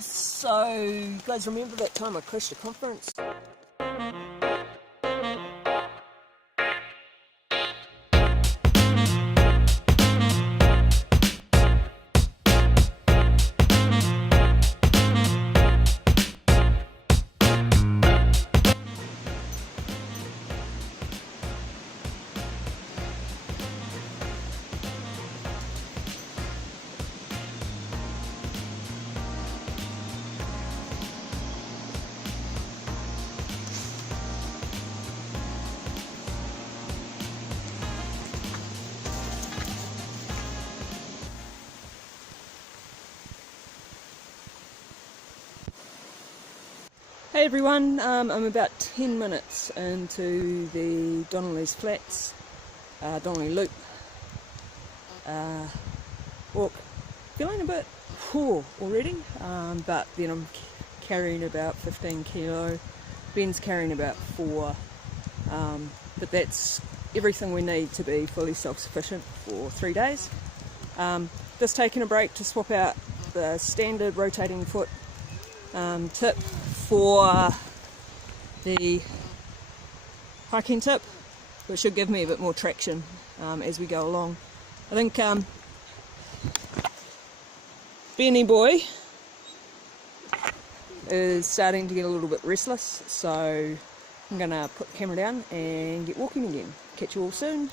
So, you guys remember that time I crashed a conference? Hey everyone, I'm about 10 minutes into the Donnelly Flats, Donnelly Loop. Walk, feeling a bit poor already, but then I'm carrying about 15 kilo, Ben's carrying about 4, but that's everything we need to be fully self-sufficient for 3 days. Just taking a break to swap out the standard rotating foot tip for the hiking tip, which should give me a bit more traction as we go along. I think Benny boy is starting to get a little bit restless, so I'm going to put the camera down and get walking again. Catch you all soon.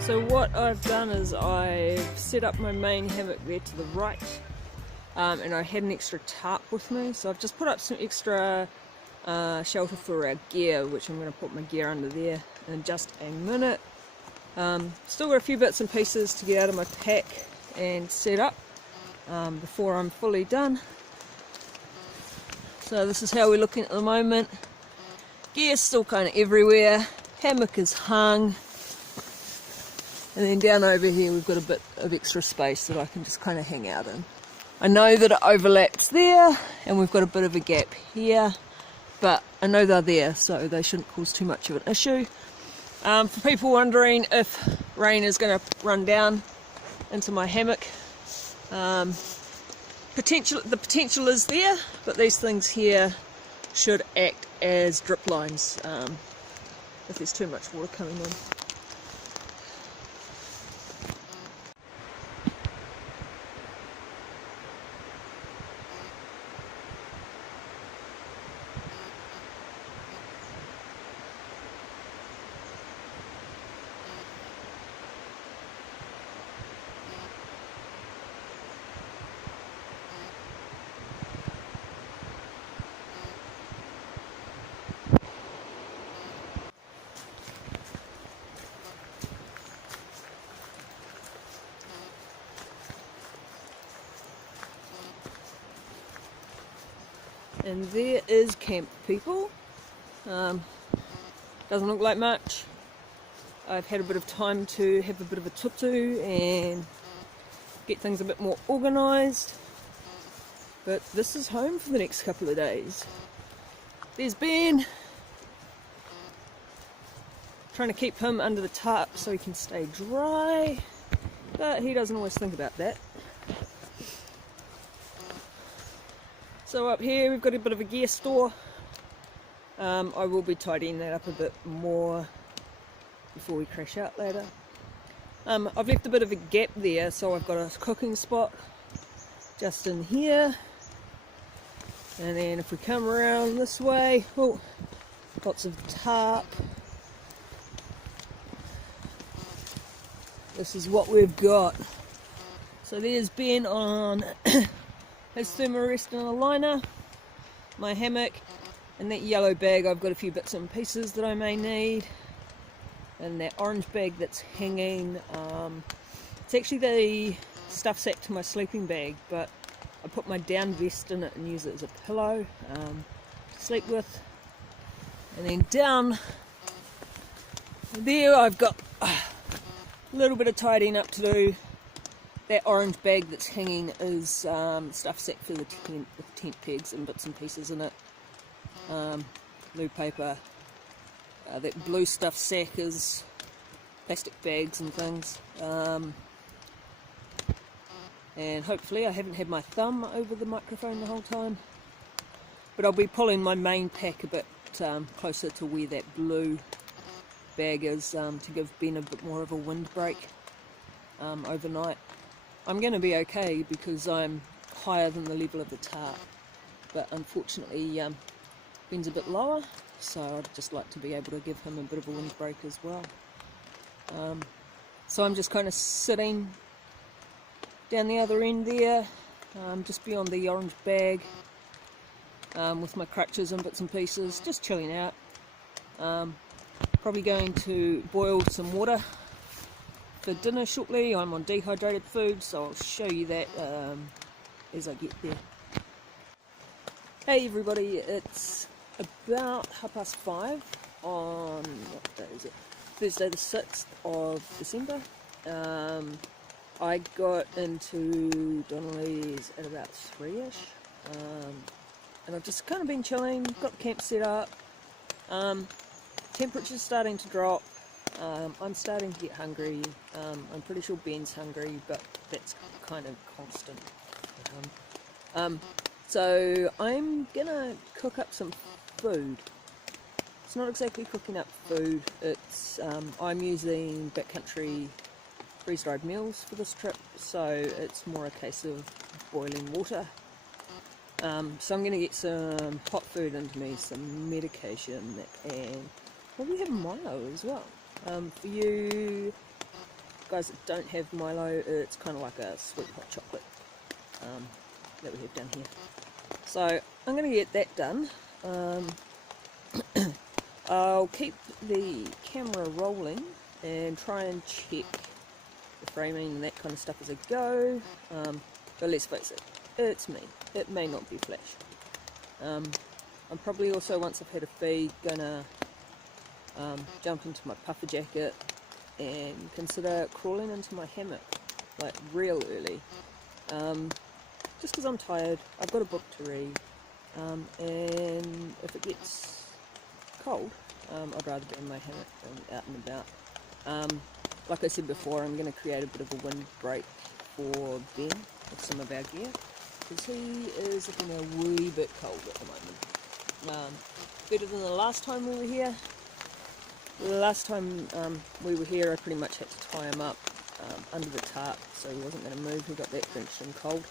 So what I've done is I've set up my main hammock there to the right, and I had an extra tarp with me, so I've just put up some extra shelter for our gear, which I'm going to put my gear under there in just a minute. Still got a few bits and pieces to get out of my pack and set up before I'm fully done. So this is how we're looking at the moment. Gear's still kind of everywhere, hammock is hung. And then down over here we've got a bit of extra space that I can just kind of hang out in. I know that it overlaps there and we've got a bit of a gap here, but I know they're there, so they shouldn't cause too much of an issue. For people wondering if rain is going to run down into my hammock, the potential is there, but these things here should act as drip lines if there's too much water coming in. And there is camp, people. Doesn't look like much. I've had a bit of time to have a bit of a tutu and get things a bit more organised. But this is home for the next couple of days. There's Ben. Trying to keep him under the tarp so he can stay dry. But he doesn't always think about that. So up here we've got a bit of a gear store. I will be tidying that up a bit more before we crash out later. I've left a bit of a gap there, so I've got a cooking spot just in here. And then if we come around this way, oh, lots of tarp. This is what we've got. So there's Ben on his thermarest and a liner, my hammock, and that yellow bag I've got a few bits and pieces that I may need, and that orange bag that's hanging, it's actually the stuff sack to my sleeping bag, but I put my down vest in it and use it as a pillow to sleep with. And then down there I've got a little bit of tidying up to do. That orange bag that's hanging is stuff sack for the tent with tent pegs and bits and pieces in it. Blue paper. That blue stuff sack is plastic bags and things. And hopefully I haven't had my thumb over the microphone the whole time. But I'll be pulling my main pack a bit closer to where that blue bag is to give Ben a bit more of a windbreak overnight. I'm going to be okay because I'm higher than the level of the tarp, but unfortunately Ben's a bit lower, so I'd just like to be able to give him a bit of a windbreak as well. So I'm just kind of sitting down the other end there, just beyond the orange bag, with my crutches and bits and pieces, just chilling out. Probably going to boil some water for dinner shortly. I'm on dehydrated food, so I'll show you that as I get there. Hey everybody, it's about 5:30 on, what day is it? Thursday the 6th of December. I got into Donnelly's at about 3ish, and I've just kind of been chilling, got the camp set up. Temperature's starting to drop. I'm starting to get hungry. I'm pretty sure Ben's hungry, but that's kind of constant. So I'm gonna cook up some food. It's not exactly cooking up food. It's I'm using backcountry freeze-dried meals for this trip, so it's more a case of boiling water. So I'm gonna get some hot food into me, some medication, and probably have Milo as well. For you guys that don't have Milo, it's kind of like a sweet hot chocolate that we have down here. So I'm going to get that done. I'll keep the camera rolling and try and check the framing and that kind of stuff as I go. But let's face it, it's me. It may not be flash. I'm probably also, once I've had a feed, gonna jump into my puffer jacket and consider crawling into my hammock, like real early, just because I'm tired. I've got a book to read, and if it gets cold, I'd rather be in my hammock than out and about. Like I said before, I'm going to create a bit of a windbreak for Ben with some of our gear, because he is looking a wee bit cold at the moment. better than the last time we were here. The last time we were here, I pretty much had to tie him up under the tarp, so he wasn't going to move. He got that drenched in cold.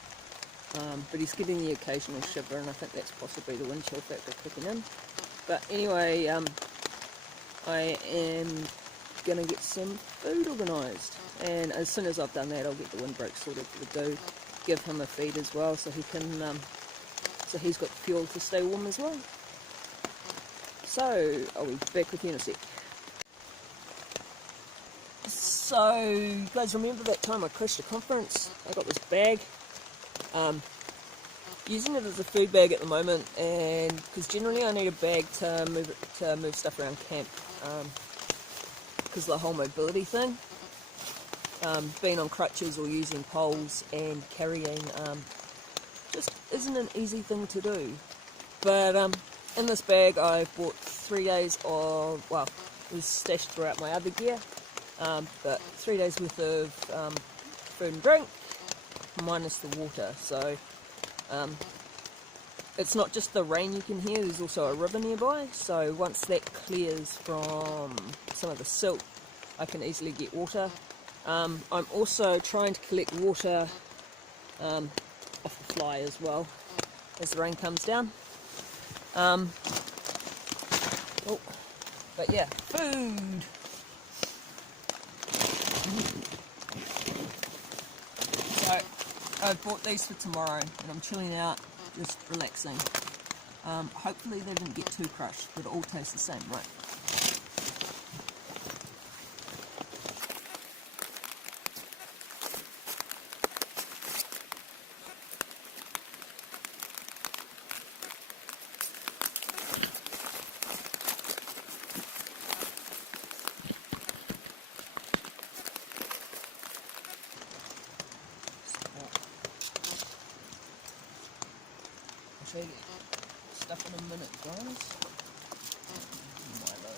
But he's getting the occasional shiver, and I think that's possibly the wind chill factor kicking in. But anyway, I am going to get some food organised, and as soon as I've done that, I'll get the windbreak sorted for the do, give him a feed as well, so he can, so he's got fuel to stay warm as well. So I'll be back with you in a sec. So, you guys remember that time I crashed a conference? I got this bag. Using it as a food bag at the moment, and because generally I need a bag to move stuff around camp, because the whole mobility thing, being on crutches or using poles and carrying just isn't an easy thing to do. But in this bag I've bought 3 days of, well, it was stashed throughout my other gear, but 3 days worth of food and drink minus the water. So it's not just the rain you can hear, there's also a river nearby, so once that clears from some of the silt I can easily get water. I'm also trying to collect water off the fly as well as the rain comes down. But yeah, food! So I bought these for tomorrow, and I'm chilling out, just relaxing. Hopefully they didn't get too crushed, but it all tastes the same, right? I'll show you stuff in a minute, guys. Milo.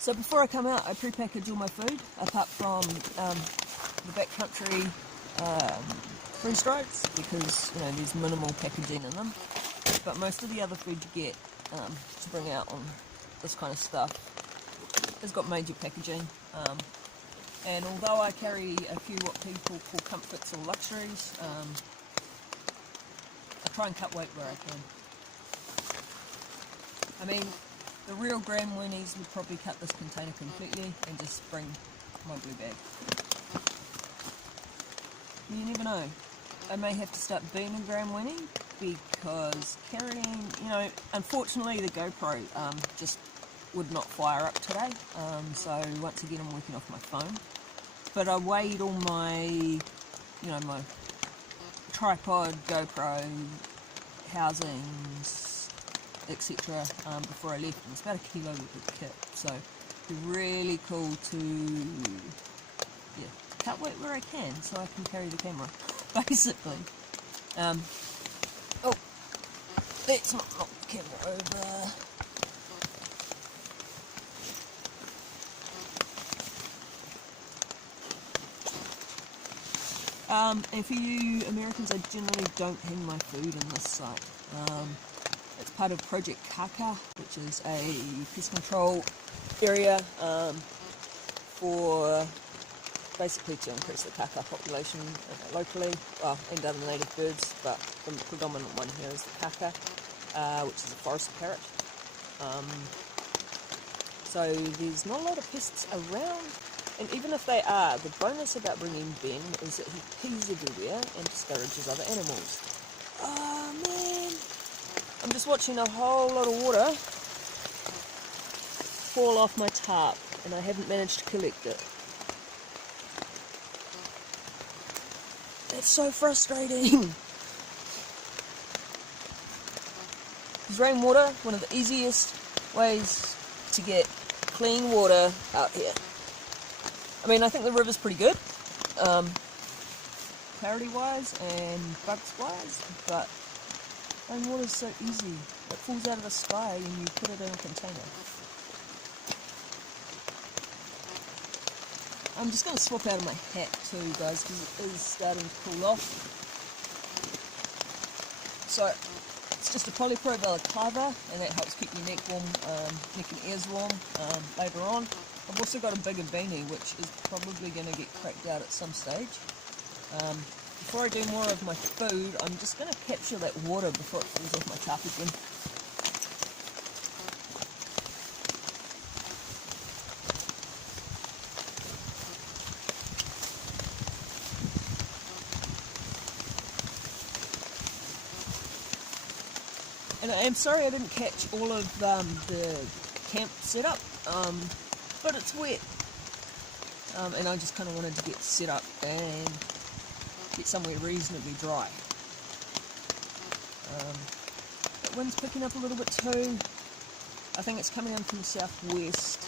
So before I come out, I pre-package all my food, apart from the backcountry freeze drieds, because you know there's minimal packaging in them. But most of the other food you get to bring out on this kind of stuff has got major packaging. And although I carry a few what people call comforts or luxuries, I try and cut weight where I can. I mean, the real grand weenies would probably cut this container completely and just bring my blue bag. You never know. I may have to start being a grand weenie, because carrying, you know, unfortunately the GoPro just would not fire up today, so once again I'm working off my phone. But I weighed all my, you know, my tripod, GoPro, housings, etc. Before I left, and it's about 1 kilo worth of kit, so it'd be really cool to, yeah, to cut weight where I can, so I can carry the camera, basically. Oh, let's not knock the camera over. And for you Americans, I generally don't hang my food in this site. It's part of Project Kaka, which is a pest control area for basically to increase the kaka population locally, well, and other native birds, but the predominant one here is the kaka, which is a forest parrot. So there's not a lot of pests around, and even if they are, the bonus about bringing Ben is that he pees everywhere and discourages other animals. Oh man, I'm just watching a whole lot of water fall off my tarp, and I haven't managed to collect it. That's so frustrating. Is rainwater one of the easiest ways to get clean water out here? I mean, I think the river's pretty good, clarity-wise and bugs-wise, but rainwater's so easy. It falls out of the sky and you put it in a container. I'm just going to swap out of my hat too, guys, because it is starting to cool off. So it's just a polypro balaclava, and that helps keep your neck warm, neck and ears warm later on. I've also got a bigger beanie, which is probably going to get cracked out at some stage. Before I do more of my food, I'm just going to capture that water before it falls off my tarp again. And I'm sorry I didn't catch all of the camp setup, but it's wet, and I just kind of wanted to get set up and get somewhere reasonably dry. The wind's picking up a little bit too. I think it's coming in from the southwest,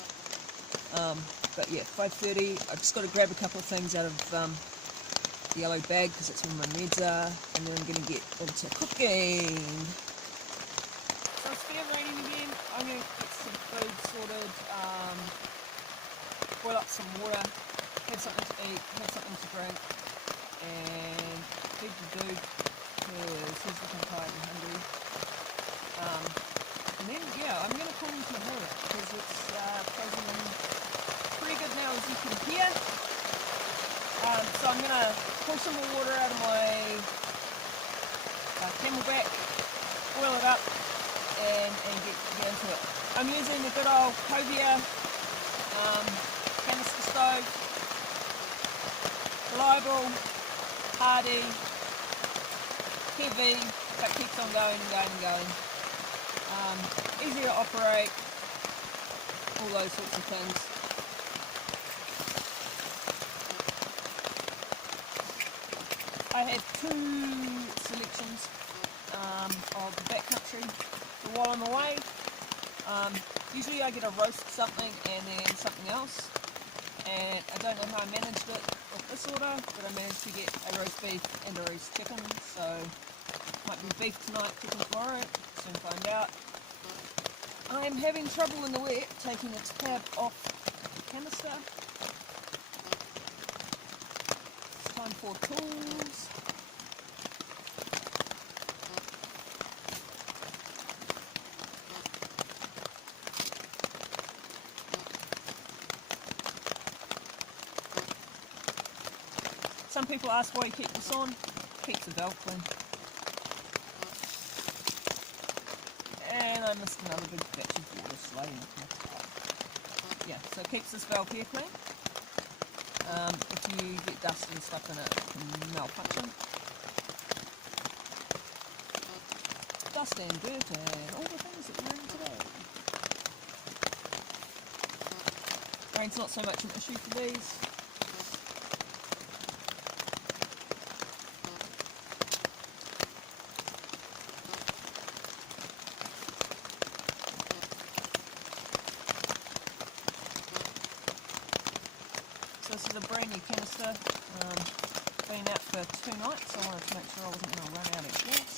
but yeah, 5:30. I've just got to grab a couple of things out of the yellow bag because that's where my meds are, and then I'm going to get into cooking. So it's fair raining again. I'm going to get some food sorted, boil up some water, have something to eat, have something to drink, and feed the dude because he's looking tired and hungry. And then, yeah, I'm going to pull into the hill because it's closing in pretty good now, as you can hear. So I'm going to pull some more water out of my camelback, boil it up, and get into it. I'm using the good old Cobia canister stove. Reliable, hardy, heavy, but keeps on going and going and going. Easy to operate, all those sorts of things. I have two selections of the backcountry while I'm away. Usually I get a roast something and then something else, and I don't know how I managed it with this order, but I managed to get a roast beef and a roast chicken, so might be beef tonight, chicken tomorrow, soon find out. I'm having trouble in the wet taking the tab off the canister. It's time for tools. Some people ask why you keep this on. Keeps the valve clean. And I missed another big batch of water sliding off my tap. Yeah, so it keeps this valve here clean. If you get dust and stuff in it, it can malfunction. Dust and dirt and all the things that we're in today. Rain's not so much an issue for these. This is a brand new canister, been out for 2 nights, so I wanted to make sure I wasn't going to run out of gas.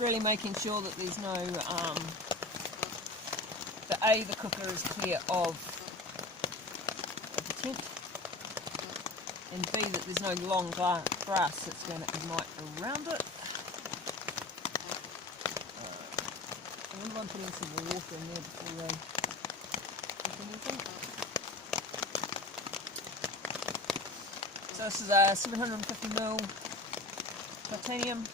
Really making sure that there's no, that A, the cooker is clear of the tent, and B, that there's no long grass that's going to ignite around it. I wouldn't mind putting some water in there before they cook anything. So this is a 750ml titanium.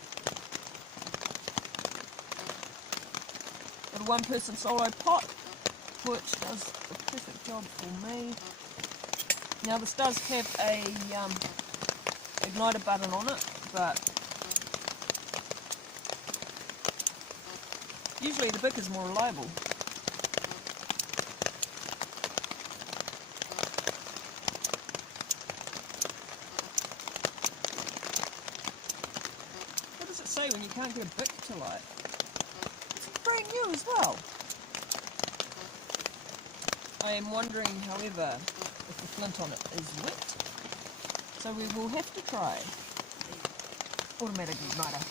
A 1-person solo pot, which does the perfect job for me. Now this does have a igniter button on it, but usually the Bic is more reliable. say when you can't get a bic to light. It's brand new as well. I am wondering, however, if the flint on it is wet. So we will have to try the automatic igniter.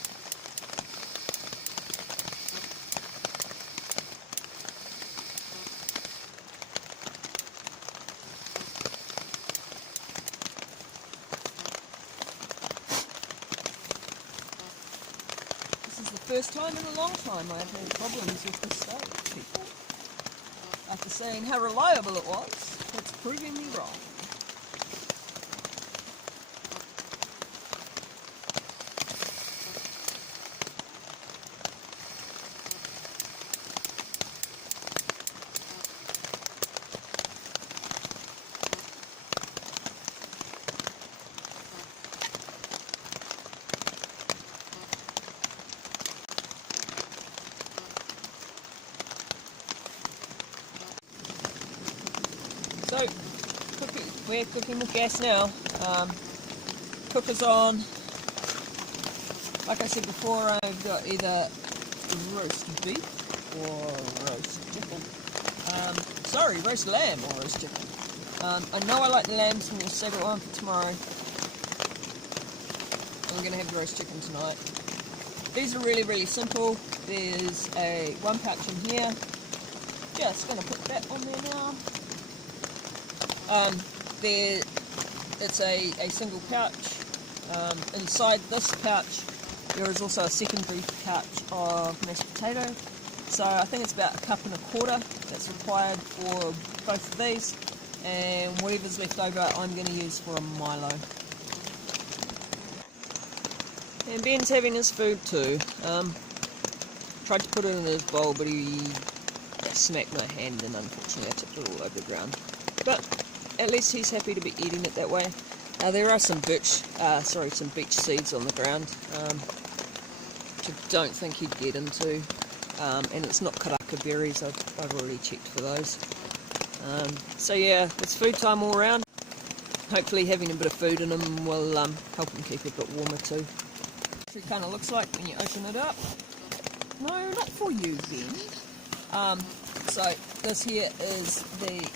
This is the first time in a long time I've had problems with this stove, people. After saying how reliable it was, it's proving me wrong. So, we're cooking with gas now. Cooker's on. Like I said before, I've got either roast beef or roast chicken. Roast lamb or roast chicken. I know I like the lamb, so I'm going to save it one for tomorrow. I'm going to have the roast chicken tonight. These are really, really simple. There's one pouch in here. Just going to put that on there now. It's a single pouch. Inside this pouch there is also a secondary pouch of mashed potato. So I think it's about 1.25 cups that's required for both of these, and whatever's left over I'm going to use for a Milo. And Ben's having his food too. Tried to put it in his bowl, but he smacked my hand and unfortunately I tipped it all over the ground. But at least he's happy to be eating it that way. There are some beech seeds on the ground, which I don't think he'd get into. And it's not karaka berries, I've already checked for those. So yeah, it's food time all around. Hopefully having a bit of food in him will help him keep a bit warmer too. That's what it kind of looks like when you open it up. No, not for you, Ben. So this here is the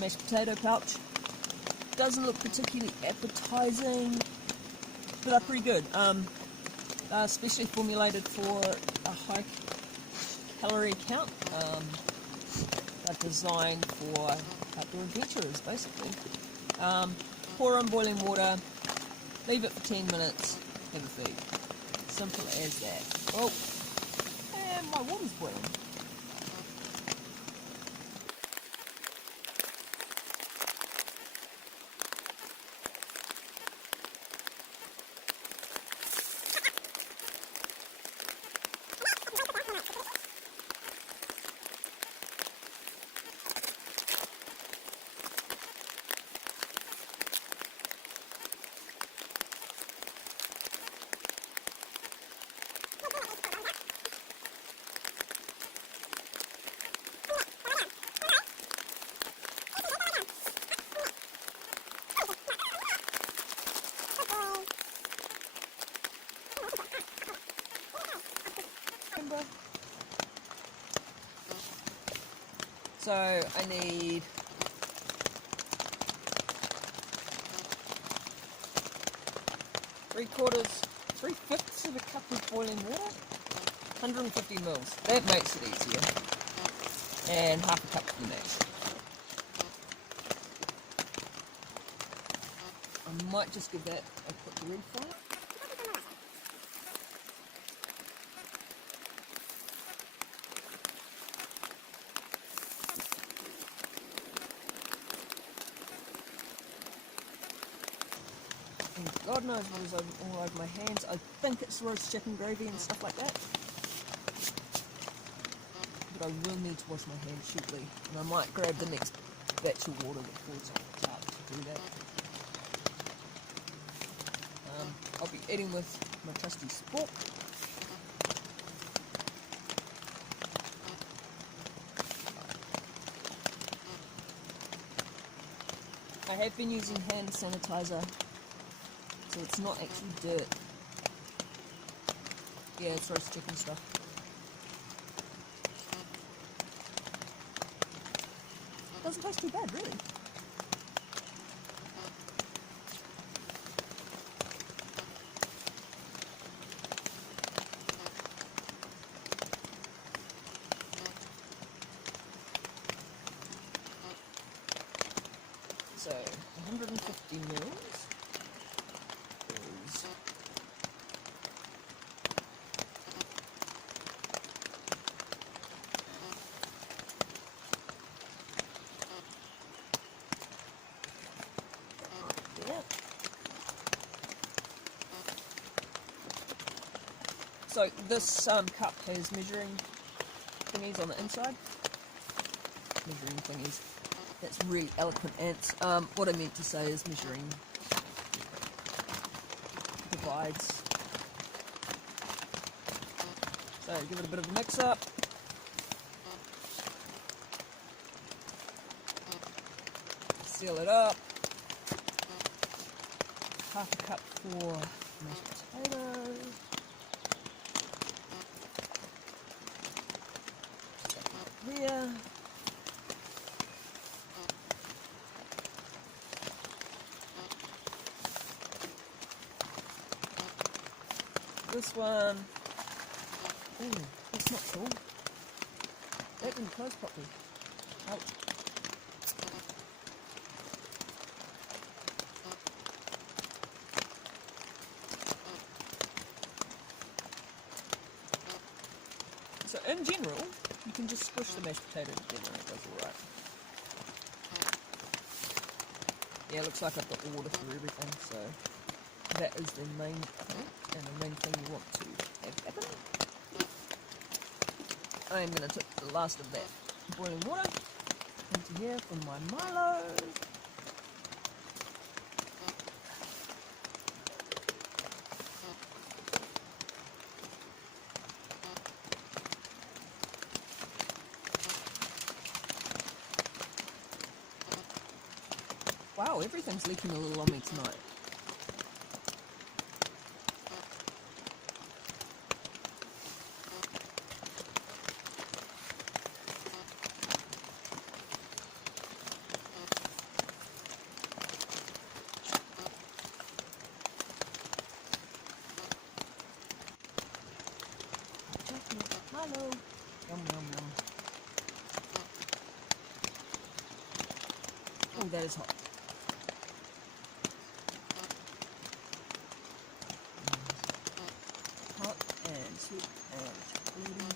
mashed potato pouch. Doesn't look particularly appetizing, but they're pretty good. Specially formulated for a high calorie count. They're designed for outdoor adventurers, basically. Pour in boiling water, leave it for 10 minutes, have a feed. Simple as that. Oh, and my water's boiling. So I need 3/5 of a cup of boiling water, 150 mils. That makes it easier. And half a cup of mash. I might just give that a quick red fire. God knows what is all over my hands. I think it's roast chicken gravy and stuff like that. But I will need to wash my hands shortly. And I might grab the next batch of water before it's off the tap to do that. I'll be eating with my trusty spork. I have been using hand sanitizer, so it's not actually dirt. Yeah, it's roast chicken stuff. Doesn't taste too bad, really. So, 150 mils is there. So this cup has measuring thingies on the inside. Measuring thingies. That's really eloquent, Ants. What I meant to say is measuring divides. So give it a bit of a mix up. Seal it up. Half a cup for mashed potatoes. There. This one. Ooh, that's not cool. That didn't close properly. Ouch. So in general, you can just squish the mashed potato together and it does alright. Yeah, it looks like I've got the water through everything, so that is the main thing, and the main thing you want to have happen. I am going to tip the last of that boiling water into here for my Milo. Wow, everything's leaking a little on me tonight. Hello. Yum, yum, yum. Oh, that is hot. Hot and sweet and chocolatey.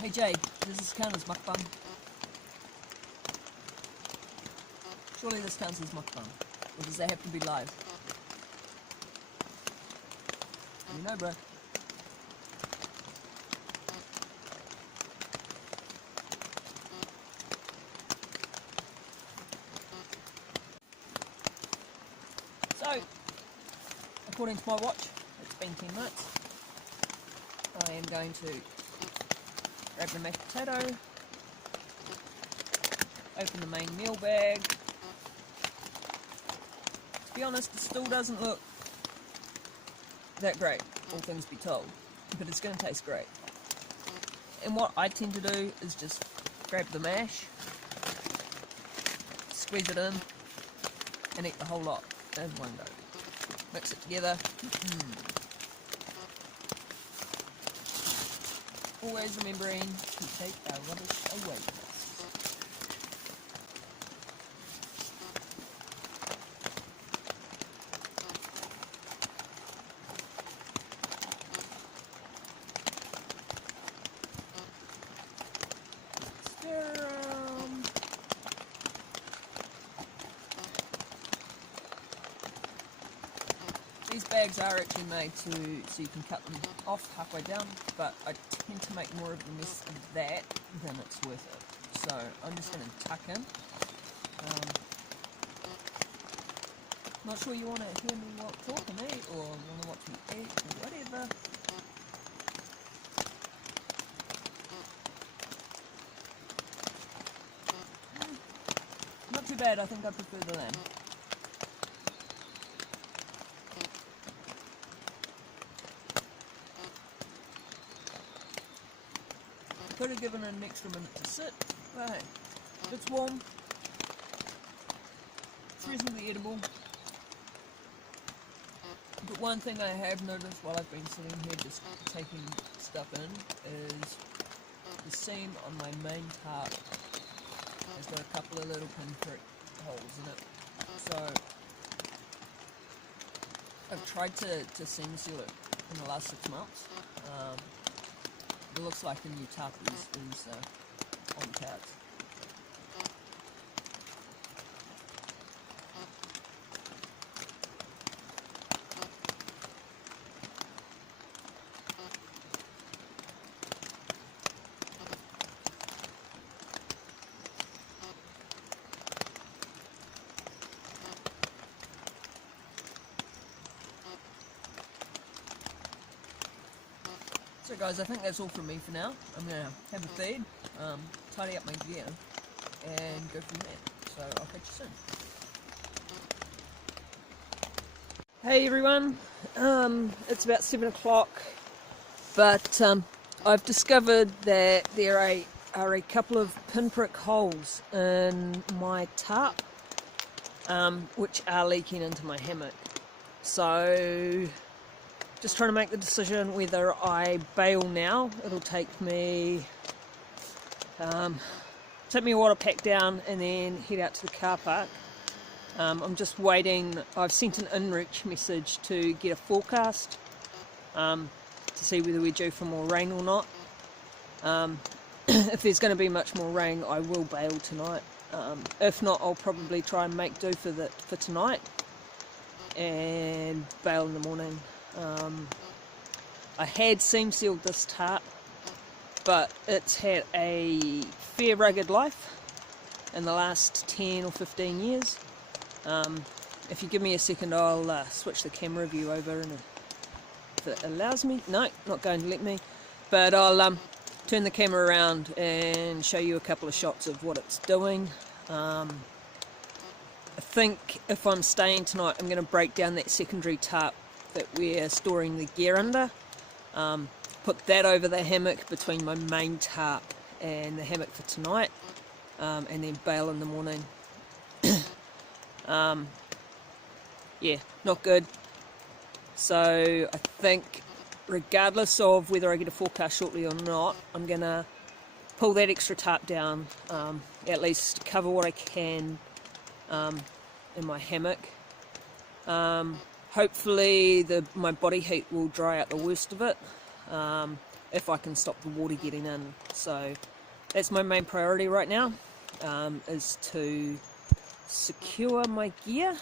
Hey Jay, does this count as mukbang? Surely this counts as mukbang. Or does that have to be live? You know, bro. So, according to my watch, it's been 10 minutes. I am going to grab the mashed potato, open the main meal bag. To be honest, it still doesn't look that great, all things be told, but it's going to taste great. And what I tend to do is just grab the mash, squeeze it in, and eat the whole lot in one go. Mix it together. Always remembering to take our rubbish away with us. These bags are actually made so you can cut them off halfway down, but I tend to make more of a mess of that than it's worth it. So I'm just going to tuck in. Not sure you want to hear me talk and eat, or want to watch me eat, or whatever. Not too bad, I think I prefer the lamb. could have given it an extra minute to sit, but hey, it's warm, it's reasonably edible. But one thing I have noticed while I've been sitting here just taking stuff in is the seam on my main tarp has got a couple of little pinprick holes in it. So I've tried to seam seal it in the last 6 months. It looks like the new tarp is on the cards. So guys, I think that's all from me for now. I'm going to have a feed, tidy up my gear, and go from there. So I'll catch you soon. Hey everyone, it's about 7 o'clock, but I've discovered that there are a couple of pinprick holes in my tarp, which are leaking into my hammock. So just trying to make the decision whether I bail now. It'll take me a while to pack down and then head out to the car park. I'm just waiting. I've sent an in-reach message to get a forecast to see whether we're due for more rain or not. If there's going to be much more rain, I will bail tonight. If not, I'll probably try and make do for tonight and bail in the morning. I had seam sealed this tarp, but it's had a fair rugged life in the last 10 or 15 years. If you give me a second, I'll switch the camera view over, and if it allows me. No, not going to let me, but I'll turn the camera around and show you a couple of shots of what it's doing. I think if I'm staying tonight, I'm going to break down that secondary tarp that we're storing the gear under, put that over the hammock between my main tarp and the hammock for tonight, and then bail in the morning. Yeah, not good. So I think regardless of whether I get a forecast shortly or not, I'm going to pull that extra tarp down, at least cover what I can in my hammock. Hopefully my body heat will dry out the worst of it, if I can stop the water getting in. So that's my main priority right now, is to secure my gear,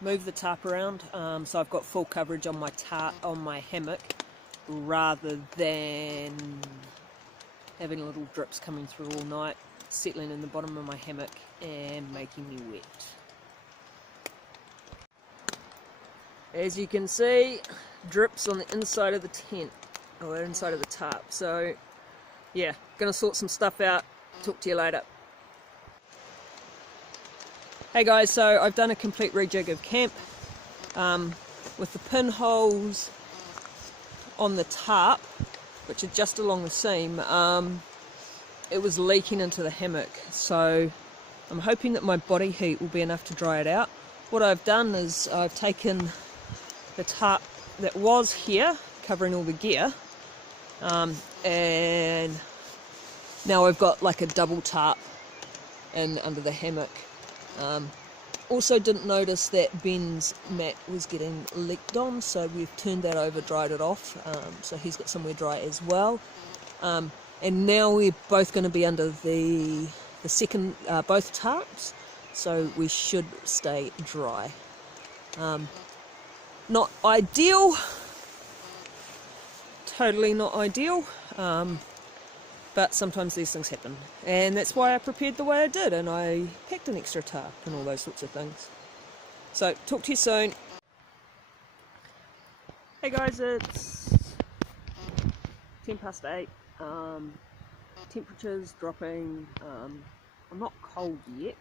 move the tarp around, so I've got full coverage on my hammock, rather than having little drips coming through all night, settling in the bottom of my hammock and making me wet. As you can see, drips on the inside of the tent, or inside of the tarp. So yeah, gonna sort some stuff out. Talk to you later. Hey guys, so I've done a complete rejig of camp, with the pinholes on the tarp, which are just along the seam. It was leaking into the hammock, so I'm hoping that my body heat will be enough to dry it out. What I've done is I've taken the tarp that was here covering all the gear, and now I've got like a double tarp in under the hammock. Also didn't notice that Ben's mat was getting leaked on, so we've turned that over, dried it off, so he's got somewhere dry as well. And now we're both going to be under the second, both tarps, so we should stay dry. Not ideal, totally not ideal, but sometimes these things happen, and that's why I prepared the way I did, and I packed an extra tarp and all those sorts of things. So talk to you soon. Hey guys, it's 8:10. Temperature's dropping. I'm not cold yet,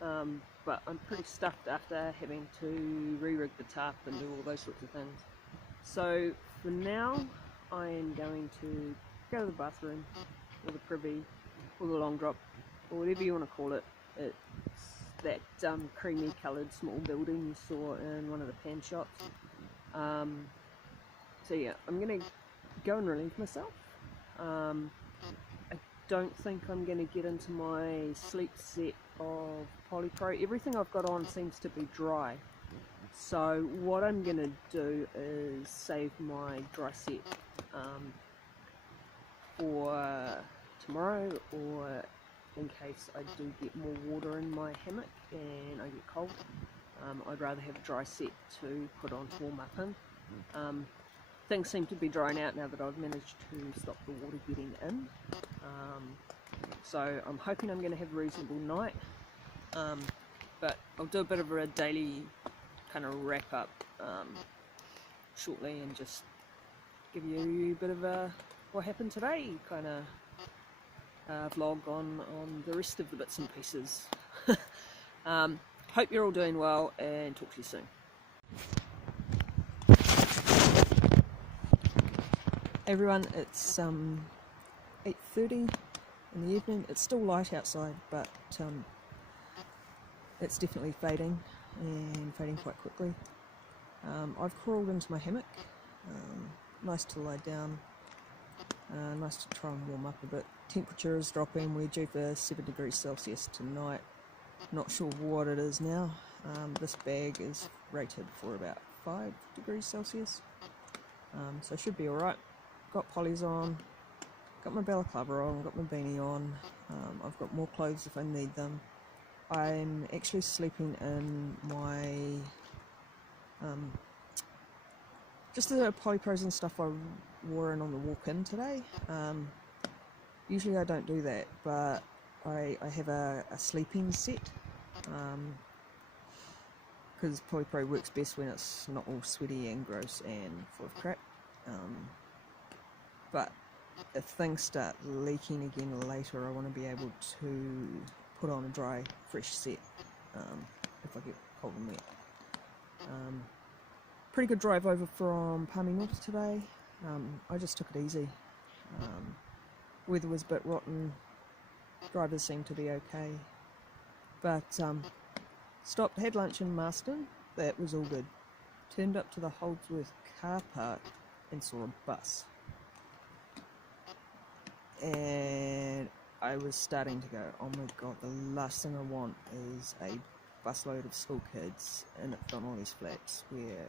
but I'm pretty stuffed after having to re-rig the tarp and do all those sorts of things. So for now, I am going to go to the bathroom, or the privy, or the long drop, or whatever you want to call it. It's that creamy coloured small building you saw in one of the pan shots. So yeah, I'm going to go and relieve myself. I don't think I'm going to get into my sleep set of Polypro. Everything I've got on seems to be dry. So what I'm going to do is save my dry set for tomorrow, or in case I do get more water in my hammock and I get cold. I'd rather have a dry set to put on to warm up in. Things seem to be drying out now that I've managed to stop the water getting in. So I'm hoping I'm going to have a reasonable night. But I'll do a bit of a daily kind of wrap up shortly and just give you a bit of a what happened today kind of vlog on the rest of the bits and pieces. Hope you're all doing well, and talk to you soon. Hey everyone, it's 8:30 in the evening. It's still light outside, but it's definitely fading, and fading quite quickly. I've crawled into my hammock. Nice to lie down, nice to try and warm up a bit. Temperature is dropping. We're due for 7 degrees Celsius tonight. Not sure what it is now. This bag is rated for about 5 degrees Celsius, so should be alright. Got polys on, got my balaclava on, got my beanie on. I've got more clothes if I need them. I'm actually sleeping in my just the Polypros and stuff I wore in on the walk-in today. Usually I don't do that, but I have a sleeping set, because Polypro works best when it's not all sweaty and gross and full of crap. But if things start leaking again later, I want to be able to put on a dry, fresh set if I get cold and wet. Pretty good drive over from Palmy North today. I just took it easy. Weather was a bit rotten. Drivers seemed to be okay. But stopped, had lunch in Marston. That was all good. Turned up to the Holdsworth car park and saw a bus. And I was starting to go, oh my god, the last thing I want is a busload of school kids in at Donnelly Flats, where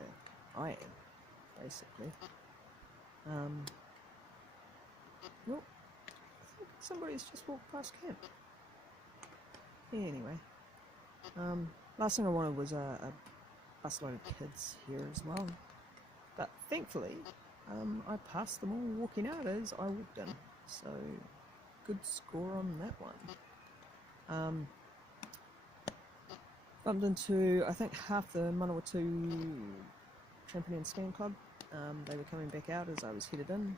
I am, basically. Well, I think somebody's just walked past camp. Anyway, last thing I wanted was a busload of kids here as well. But thankfully, I passed them all walking out as I walked in. So, good score on that one. Bumped into, I think, half the Manawatu Trampoline Stand Club. They were coming back out as I was headed in.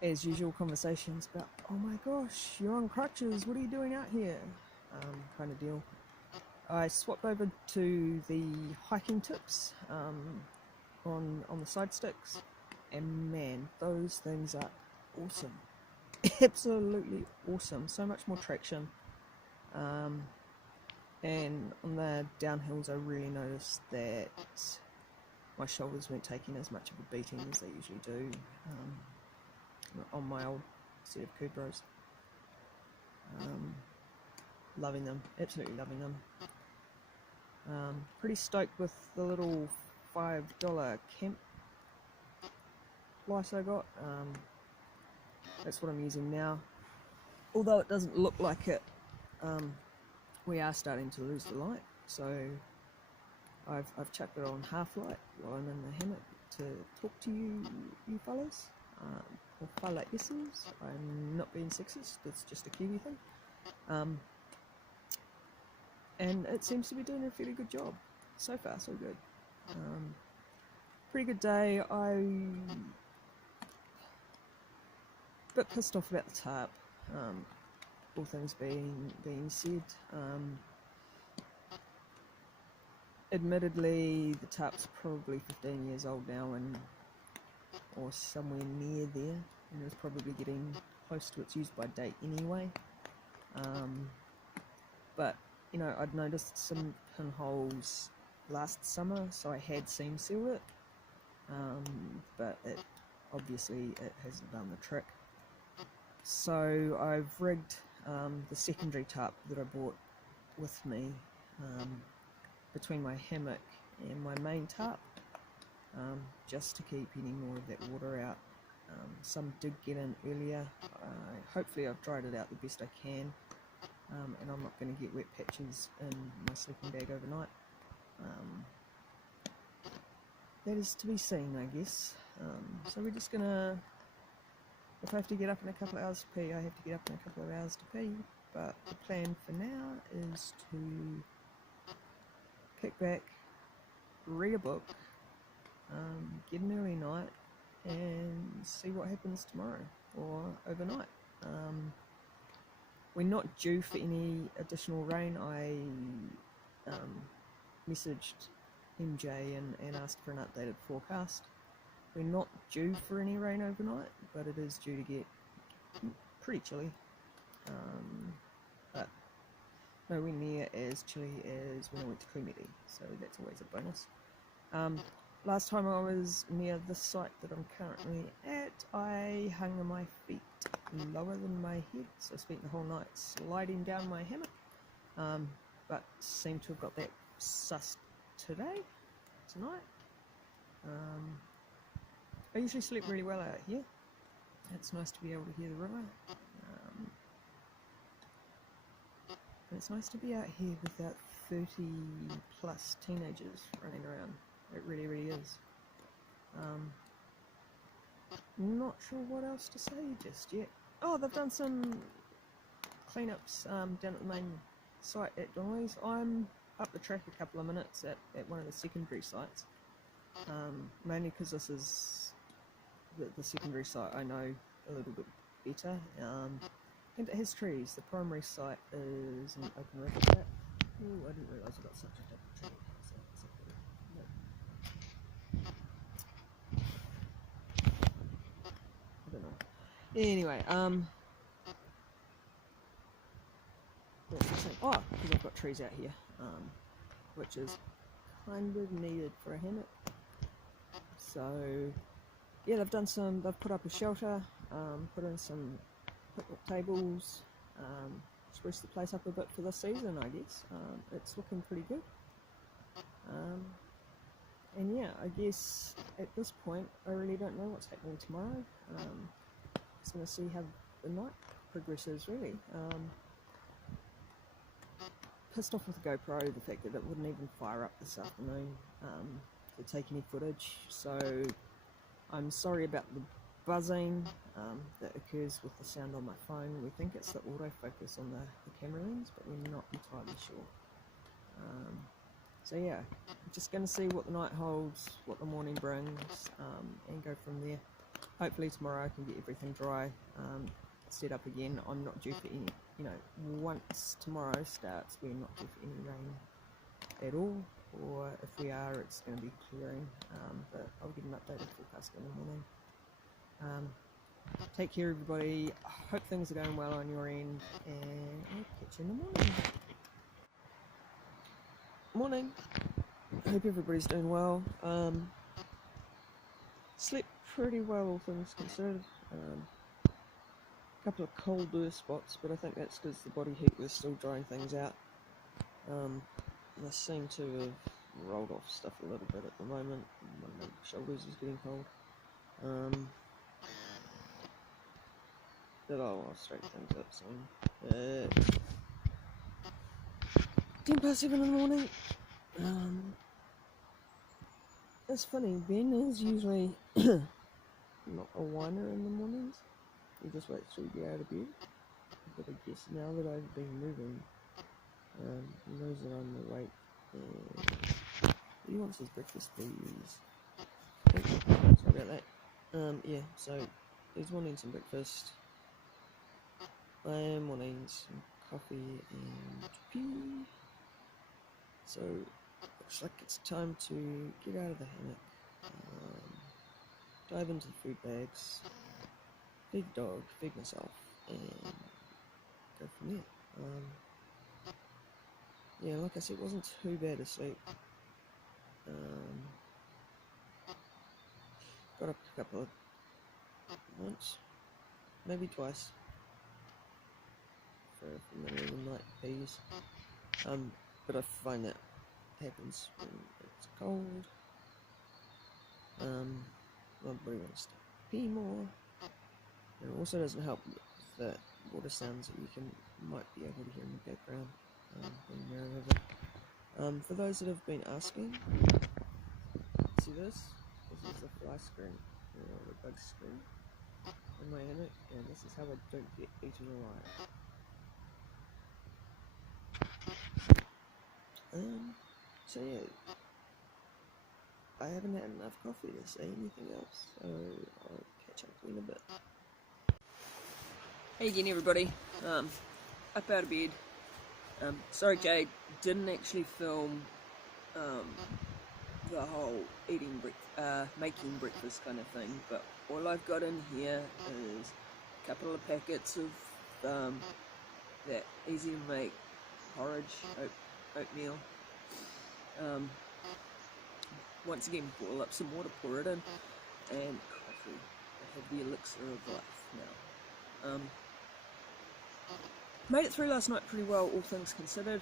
As usual, conversations about, oh my gosh, you're on crutches, what are you doing out here? Kind of deal. I swapped over to the hiking tips on the side sticks. And man, those things are awesome. Absolutely awesome. So much more traction. And on the downhills I really noticed that my shoulders weren't taking as much of a beating as they usually do on my old set of Kubros. Loving them. Absolutely loving them. Pretty stoked with the little $5 camp light I got. That's what I'm using now. Although it doesn't look like it, we are starting to lose the light. So I've chucked it on half light while I'm in the hammock to talk to you fellas, or fella isses. I'm not being sexist. It's just a Kiwi thing. And it seems to be doing a fairly good job. So far, so good. Pretty good day. A bit pissed off about the tarp, all things being said. Admittedly, the tarp's probably 15 years old now, and or somewhere near there, and it was probably getting close to its use by date anyway. But you know, I'd noticed some pinholes last summer, so I had seam sealed it, but obviously it hasn't done the trick. So I've rigged the secondary tarp that I brought with me between my hammock and my main tarp, just to keep any more of that water out. Some did get in earlier. Hopefully I've dried it out the best I can, and I'm not going to get wet patches in my sleeping bag overnight. That is to be seen, I guess. So we're just gonna, if I have to get up in a couple of hours to pee, I have to get up in a couple of hours to pee, but the plan for now is to kick back, read a book, get an early night, and see what happens tomorrow or overnight. We're not due for any additional rain. I messaged MJ and asked for an updated forecast. We're not due for any rain overnight, but it is due to get pretty chilly, but nowhere near as chilly as when I went to Kumiri, so that's always a bonus. Last time I was near the site that I'm currently at, I hung my feet lower than my head, so I spent the whole night sliding down my hammock, but seem to have got that sussed tonight. I usually sleep really well out here. It's nice to be able to hear the river, and it's nice to be out here without 30 plus teenagers running around. It really, really is. Not sure what else to say just yet. Oh, they've done some cleanups down at the main site at Donnelly's. I'm up the track a couple of minutes at one of the secondary sites, mainly because this is the secondary site I know a little bit better, and it has trees. The primary site is an open river flat. Ooh, I didn't realise I got such a double tree. I don't know. Anyway, what was I saying? Oh, because I've got trees out here, which is kind of needed for a hammock. So yeah, they've put up a shelter, put in some picnic tables, spruced the place up a bit for this season, I guess. It's looking pretty good. And yeah, I guess at this point, I really don't know what's happening tomorrow. Just going to see how the night progresses, really. Pissed off with the GoPro, the fact that it wouldn't even fire up this afternoon to take any footage. So I'm sorry about the buzzing that occurs with the sound on my phone. We think it's the autofocus on the camera lens, but we're not entirely sure. So yeah, just going to see what the night holds, what the morning brings, and go from there. Hopefully tomorrow I can get everything dry, set up again. I'm not due for any, once tomorrow starts, we're not due for any rain at all, or if we are, it's going to be clearing, but I'll get an updated forecast in the morning. Take care, everybody. I hope things are going well on your end, and I'll catch you in the morning. Morning. I hope everybody's doing well. Slept pretty well, all things considered. A couple of colder spots, but I think that's because the body heat was still drying things out. I seem to have rolled off stuff a little bit at the moment. My shoulders is getting cold. But I'll straighten things up soon. 7:10 in the morning. It's funny, Ben is usually not a whiner in the mornings. He just waits till you get out of bed. But I guess now that I've been moving, he knows that I'm awake, and he wants his breakfast, please. Oh, sorry about that. Yeah, so he's wanting some breakfast. I'm wanting some coffee and pee. So looks like it's time to get out of the hammock, dive into the food bags, feed the dog, feed myself, and go from there. Yeah, like I said, it wasn't too bad asleep. Got up a couple of once, maybe twice, for the middle of the night peas. But I find that happens when it's cold. My body wants to pee more. And it also doesn't help with the water sounds that you might be able to hear in the background being near a river. For those that have been asking, see this? This is the fly screen, or the bug screen in my hammock, and this is how I don't get eaten alive. So yeah, I haven't had enough coffee to say anything else, so I'll catch up in a bit. Hey again everybody, up out of bed. Sorry Jade, didn't actually film the whole making breakfast kind of thing, but all I've got in here is a couple of packets of that easy to make porridge, oatmeal. Once again, boil up some water, pour it in, and coffee. I have the elixir of life now. Made it through last night pretty well, all things considered.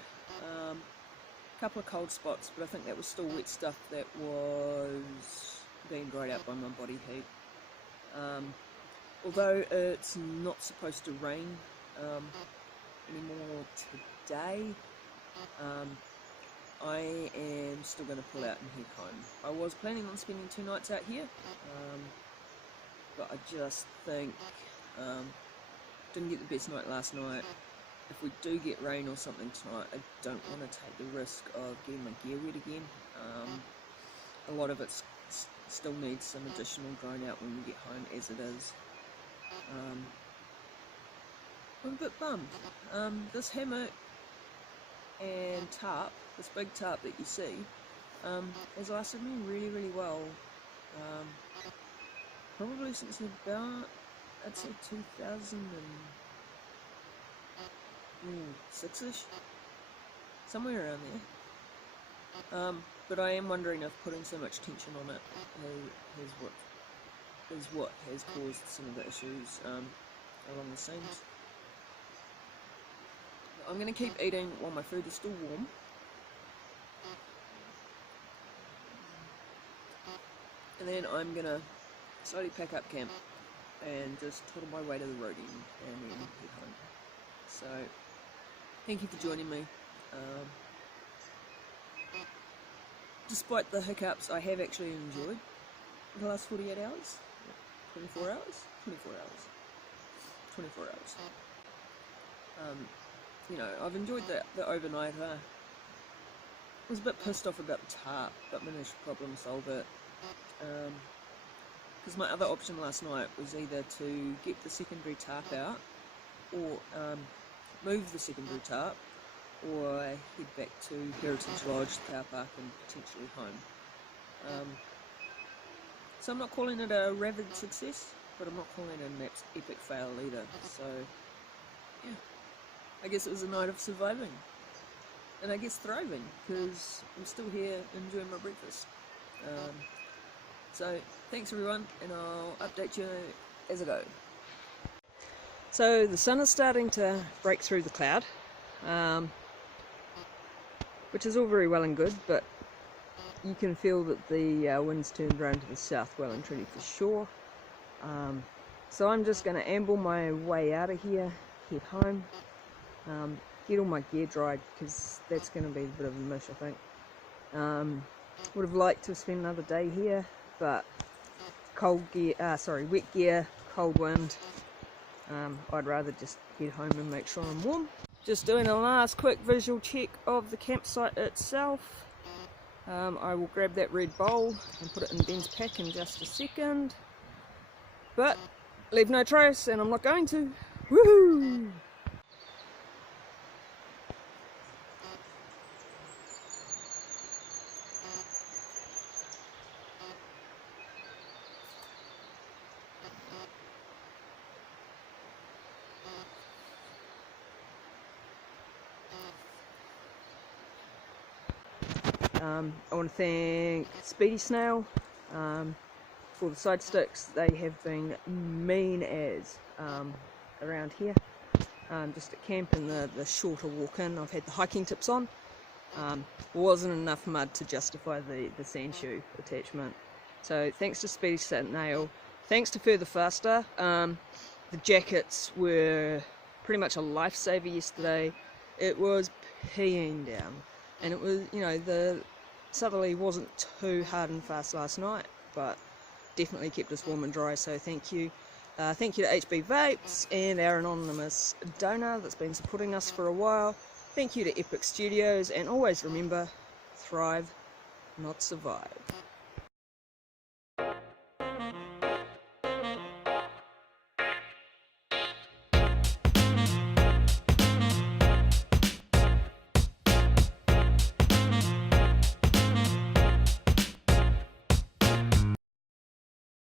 Couple of cold spots, but I think that was still wet stuff that was being dried out by my body heat. Although it's not supposed to rain anymore today, I am still going to pull out and head home. I was planning on spending 2 nights out here, but I just think didn't get the best night last night. If we do get rain or something tonight, I don't want to take the risk of getting my gear wet again. A lot of it still needs some additional drying out when we get home as it is. I'm a bit bummed. This hammock and tarp, this big tarp that you see, has lasted me really, really well. Probably since about, I'd say 2006-ish, somewhere around there. But I am wondering if putting so much tension on it is what has caused some of the issues along the seams. I'm going to keep eating while my food is still warm. And then I'm going to slowly pack up camp and just toddle my way to the roadie and then head home. So, thank you for joining me. Despite the hiccups, I have actually enjoyed the last 48 hours. 24 hours? 24 hours. 24 hours. You know, I've enjoyed the overnighter. I was a bit pissed off about the tarp, but managed to problem solve it. Because my other option last night was either to get the secondary tarp out, or move the secondary tarp, or head back to Heritage Lodge, the car park, and potentially home. So I'm not calling it a rapid success, but I'm not calling it an epic fail either. So, yeah. I guess it was a night of surviving, and I guess thriving, because I'm still here enjoying my breakfast. So thanks everyone, and I'll update you as I go. So the sun is starting to break through the cloud, which is all very well and good, but you can feel that the wind's turned around to the south well and truly for sure. So I'm just going to amble my way out of here, head home. Get all my gear dried, because that's going to be a bit of a mish, I think. Would have liked to spend another day here, but wet gear, cold wind. I'd rather just head home and make sure I'm warm. Just doing a last quick visual check of the campsite itself. I will grab that red bowl and put it in Ben's pack in just a second. But leave no trace, and I'm not going to. Woohoo! I want to thank Speedy Snail for the side sticks. They have been mean as around here. Just at camp and the shorter walk in, I've had the hiking tips on. Wasn't enough mud to justify the sand shoe attachment. So thanks to Speedy Snail, thanks to Further Faster. The jackets were pretty much a lifesaver yesterday. It was peeing down, and it was, you know, the southerly wasn't too hard and fast last night, but definitely kept us warm and dry, so thank you. Thank you to HB Vapes and our anonymous donor that's been supporting us for a while. Thank you to Epic Studios, and always remember, thrive, not survive.